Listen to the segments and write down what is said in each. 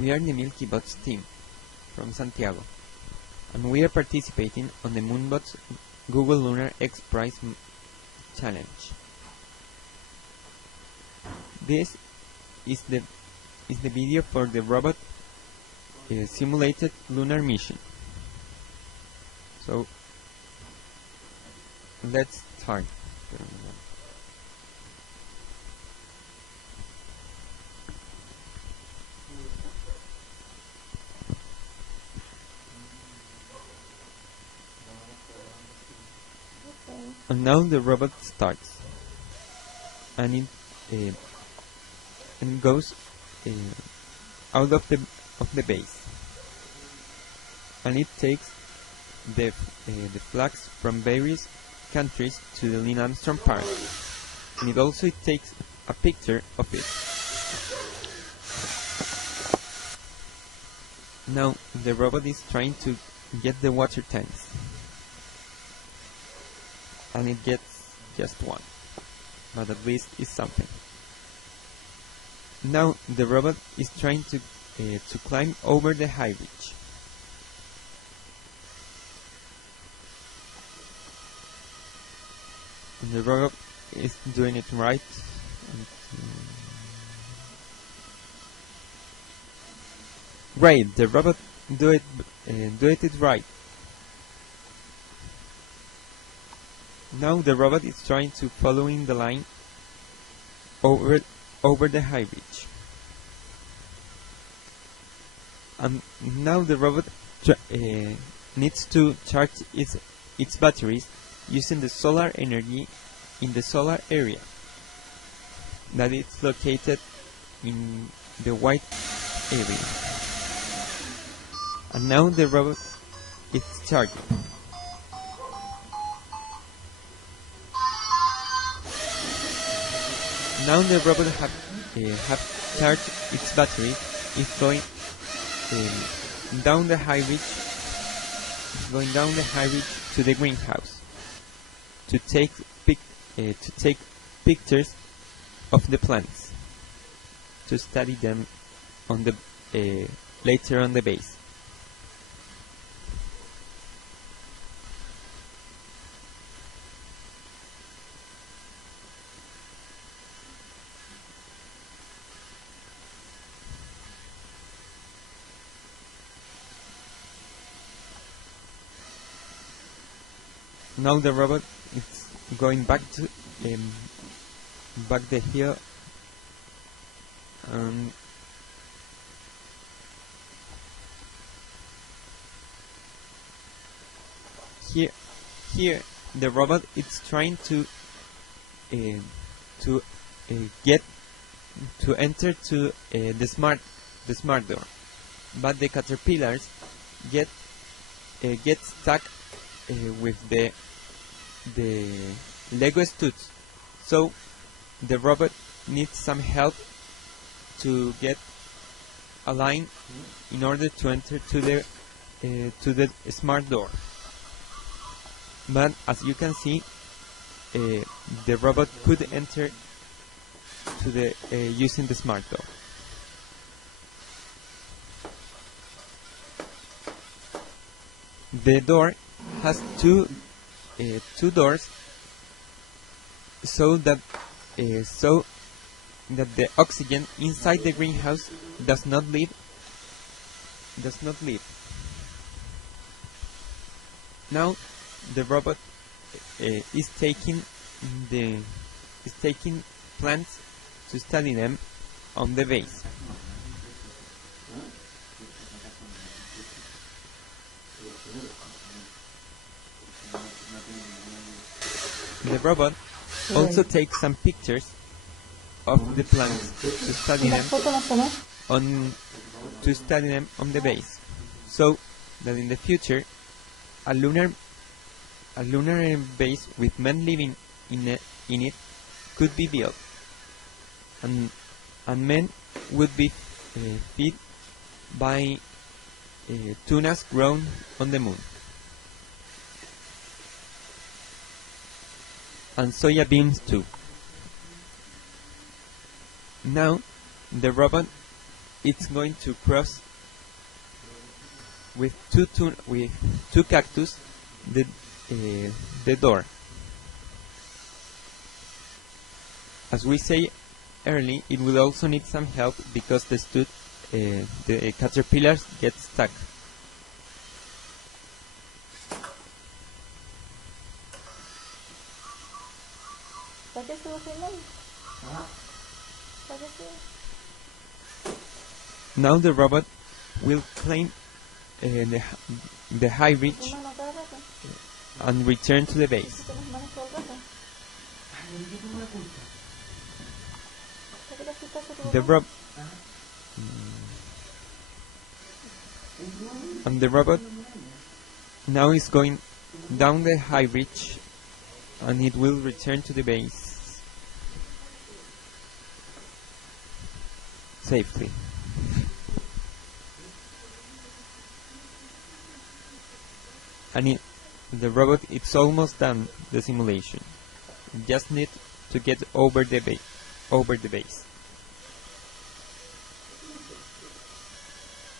We are the Milkybots team from Santiago, and we are participating on the Moonbots Google Lunar X PRIZE Challenge. This is the video for the robot simulated lunar mission. So let's start. And now the robot starts, and it goes out of the base, and it takes the flags from various countries to the Neil Armstrong Park, and it also takes a picture of it. Now the robot is trying to get the water tanks, and it gets just one, but at least it's something. Now the robot is trying to climb over the high ridge. And the robot is doing it right. Great, the robot do it right. Now the robot is trying to following the line over the high ridge. And now the robot needs to charge its batteries using the solar energy in the solar area that is located in the white area. And now the robot is charging. Now the robot have charged its battery. It's going down the high ridge. Going down the high ridge to the greenhouse to take pictures of the plants, to study them on the later on the base. Now the robot is going back to back the hill, here the robot is trying to enter to the smart door, but the caterpillars get stuck with the Lego studs, so the robot needs some help to get a line in order to enter to the smart door. But as you can see, the robot could enter to the using the smart door. The door has two doors, so that the oxygen inside the greenhouse does not leave. Now the robot is taking plants to study them on the base. The robot also takes some pictures of the plants to study them on the base, so that in the future a lunar base with men living in it could be built, and men would be fed by tunas grown on the moon, and soya beans too. Now the robot it's going to cross with two cactus the door. As we say early, it will also need some help because the caterpillars get stuck. Now the robot will climb the high ridge and return to the base. The robot now is going down the high ridge and it will return to the base safely. And the robot, it's almost done the simulation. It just need to get over the base.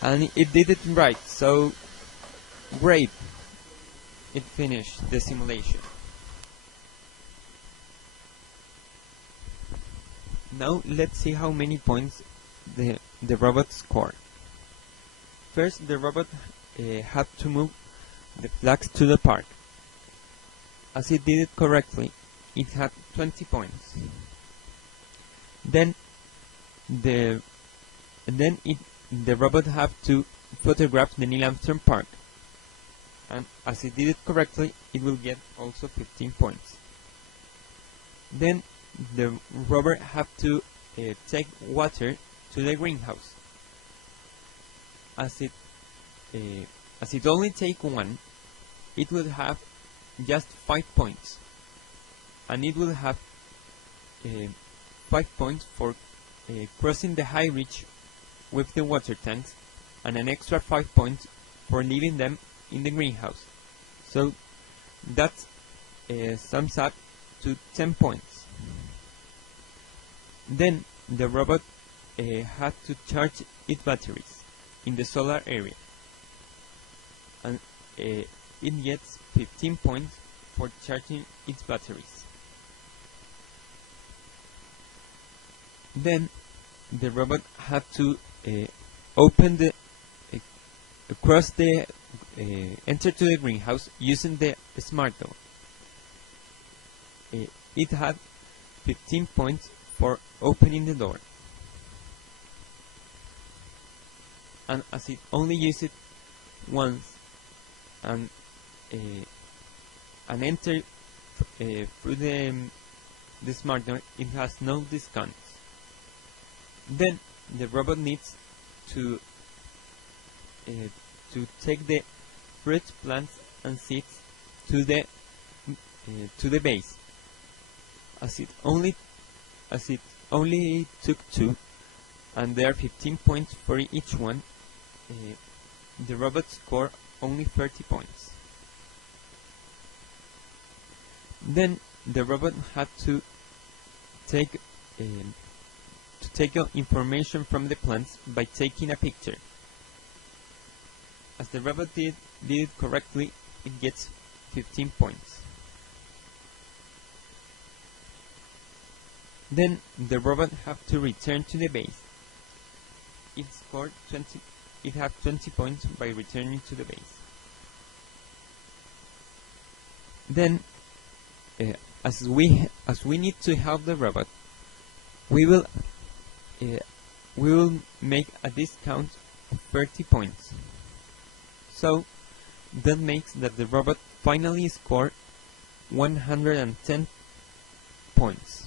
And it did it right, so great. It finished the simulation. Now let's see how many points the robot scored. First, the robot had to move the flags to the park. As it did it correctly, it had 20 points. Then the robot had to photograph the Lantern Park, and as it did it correctly, it will get also 15 points. Then the robot had to take water to the greenhouse. As it only take one, it will have just 5 points, and it will have 5 points for crossing the high ridge with the water tanks, and an extra 5 points for leaving them in the greenhouse. So that sums up to 10 points. Then the robot had to charge its batteries in the solar area, and it gets 15 points for charging its batteries. Then the robot had to enter to the greenhouse using the smart door. It had 15 points for opening the door, and as it only used it once and entered through the smart door, it has no discounts. Then the robot needs to take the fruit, plants and seeds to the base. As it only took 2, and there are 15 points for each one, the robot scored only 30 points. Then the robot had to take information from the plants by taking a picture. As the robot did it correctly, it gets 15 points. Then the robot had to return to the base. It scored 20. It had 20 points by returning to the base. Then, as we need to help the robot, we will make a discount of 30 points. So that makes that the robot finally scored 110 points.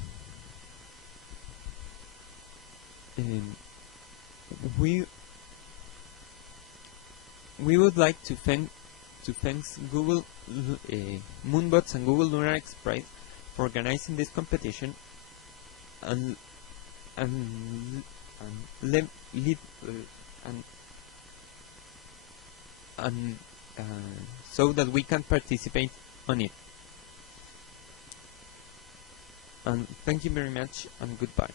We would like to thank Google Moonbots and Google Lunar X PRIZE for organizing this competition so that we can participate on it. And thank you very much, and goodbye.